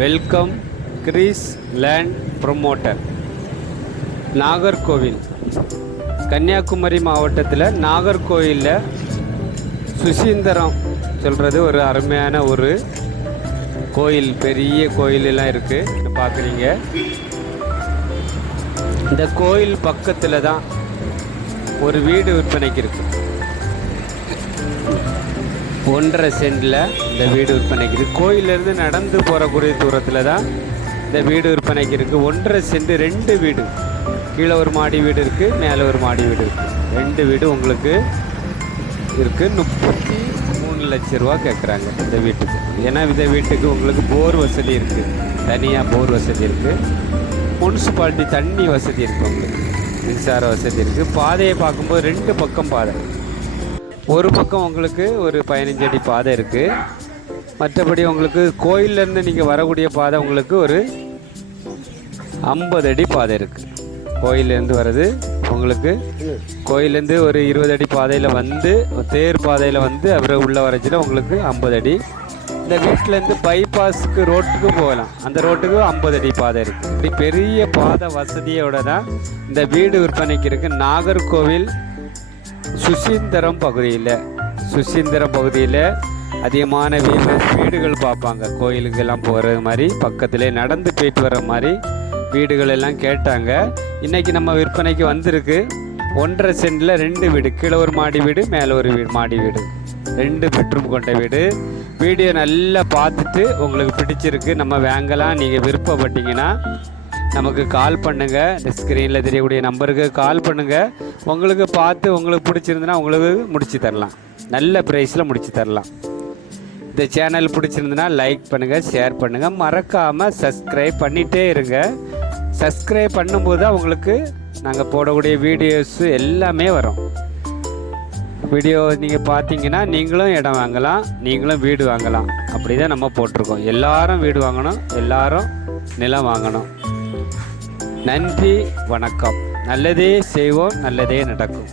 Welcome Greece land promoter. Nagercoil. Kanyakumari மாவட்டத்தில் நாகர்கோவிலில் சுசீந்தரம் சொல்கிறது ஒரு அருமையான ஒரு கோயில் பெரிய கோயிலெல்லாம் இருக்குது பார்க்குறீங்க இந்த கோயில் பக்கத்தில் தான் ஒரு வீடு விற்பனைக்கு இருக்கு. ஒன்றரை சென்டில் இந்த வீடு விற்பனைக்கு இது கோயிலேருந்து நடந்து போகக்கூடிய தூரத்தில் தான் இந்த வீடு விற்பனைக்கு இருக்குது ஒன்றரை சென்ட் ரெண்டு வீடு. கீழே ஒரு மாடி வீடு இருக்குது மேலே ஒரு மாடி வீடு இருக்குது ரெண்டு வீடு உங்களுக்கு இருக்குது முப்பத்தி மூணு லட்ச ரூபா கேட்குறாங்க இந்த வீட்டுக்கு. ஏன்னா இந்த வீட்டுக்கு உங்களுக்கு போர் வசதி இருக்குது தனியாக போர் வசதி இருக்குது முனிசிபாலிட்டி தண்ணி வசதி இருக்குது உங்களுக்கு. மின்சார வசதி இருக்குது பாதையை பார்க்கும்போது ரெண்டு பக்கம் பாதை. ஒரு பக்கம் உங்களுக்கு ஒரு பதினஞ்சு அடி பாதை இருக்குது மற்றபடி உங்களுக்கு கோயிலேருந்து நீங்கள் வரக்கூடிய பாதை உங்களுக்கு ஒரு ஐம்பது அடி பாதை இருக்குது கோயிலேருந்து வர்றது உங்களுக்கு கோயிலேருந்து ஒரு இருபது அடி பாதையில் வந்து தேர் பாதையில் வந்து அப்புறம் உள்ளே வரச்சில உங்களுக்கு ஐம்பது அடி. இந்த வீட்டிலேருந்து பைபாஸ்க்கு ரோட்டுக்கு போகலாம். அந்த ரோட்டுக்கு ஐம்பது அடி பாதை இருக்குது இப்படி பெரிய பாதை வசதியோட தான் இந்த வீடு விற்பனைக்கு இருக்குது நாகர்கோவில் சுசீந்திரம் பகுதியில் சுசீந்திரம் பகுதியில் அதிகமான வீடு வீடுகள் பார்ப்பாங்க. கோயிலுக்கெல்லாம் போகிறது மாதிரி பக்கத்திலே நடந்து போயிட்டு வர மாதிரி வீடுகள் எல்லாம் கேட்டாங்க. இன்றைக்கி நம்ம விற்பனைக்கு வந்திருக்கு. ஒன்றரை சென்டில் ரெண்டு வீடு. கீழே ஒரு மாடி வீடு மேலே ஒரு வீடு மாடி வீடு. ரெண்டு பெட்ரூம் கொண்ட வீடு. வீடியோ நல்லா பார்த்துட்டு உங்களுக்கு பிடிச்சிருக்கு. நம்ம வாங்கலாம். நீங்கள் விருப்பப்பட்டீங்கன்னா நமக்கு கால் பண்ணுங்கள் இந்த ஸ்க்ரீனில் தெரியக்கூடிய நம்பருக்கு கால் பண்ணுங்கள் உங்களுக்கு பார்த்து உங்களுக்கு பிடிச்சிருந்துன்னா உங்களுக்கு முடிச்சு தரலாம். நல்ல ப்ரைஸில் முடிச்சு தரலாம். இந்த சேனல் பிடிச்சிருந்ததுன்னா லைக் பண்ணுங்கள் ஷேர் பண்ணுங்கள் மறக்காமல் சப்ஸ்கிரைப் பண்ணிகிட்டே இருங்க. சப்ஸ்கிரைப் பண்ணும்போது தான் உங்களுக்கு நாங்கள் போடக்கூடிய வீடியோஸு எல்லாமே வரும். வீடியோ நீங்கள் பார்த்தீங்கன்னா நீங்களும் இடம் வாங்கலாம் நீங்களும் வீடு வாங்கலாம். அப்படி தான் நம்ம போட்டிருக்கோம். எல்லாரும் வீடு வாங்கணும் எல்லாரும் நிலம் வாங்கணும். நன்றி வணக்கம். நல்லதே செய்வோம் நல்லதே நடக்கும்.